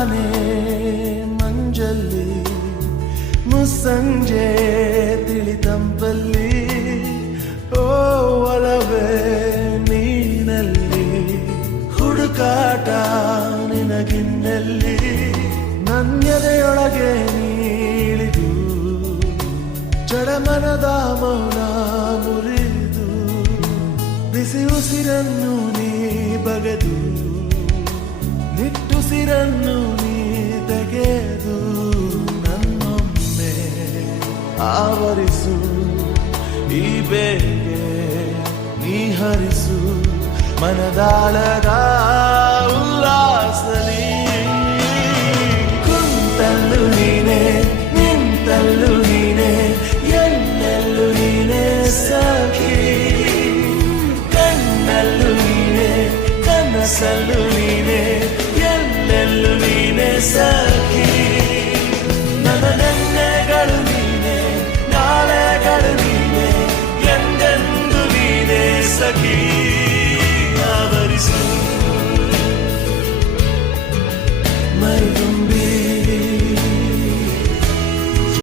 ತಾನೇ ಮಂಜಲ್ಲಿ ಮುಸ್ಸಂಜೆ ತಿಳಿತಂಪಲ್ಲಿ ಓ ಒಲವೇ ನೀನಲ್ಲಿ ಹುಡುಕಾಟ ನಿನಗಿನ್ನಲ್ಲಿ ನನ್ಯದೆಯೊಳಗೆ ನೀಳಿದು ಜಡಮನದ ಮೌನ ಮುರಿದು ಬಿಸಿ ಉಸಿರನ್ನು ನೀ ಬಗೆದು ನಿಟ್ಟುಸಿರನ್ನು ನೀ ತೆಗೆದು ನನ್ನೊಮ್ಮೆ ಆವರಿಸು ಈ ಬೇಗೆ ನೀ ಹರಿಸು ಮನದಾಳದ ಉಲ್ಲಾಸಲಿ ಕುಂತಲ್ಲು ನೀನೆ ನಿಂತಲ್ಲು ನೀನೆ ಎಲ್ಲೆಲ್ಲೂ ನೀನೆ ಸಖಿ ಕಣ್ಣಲ್ಲೂ ನೀನೆ ಕನಸಲ್ಲೂ ನೀನೆ ಎಲ್ಲೆಲ್ಲೂ ನೀನೆ ಸಖಿ ನನ್ನ ನೆನ್ನೆಗಳು ನೀನೆ ನಾಳೆಗಳು ನೀನೆ ಎಂದೆಂದು ನೀನೆ ಸಖಿ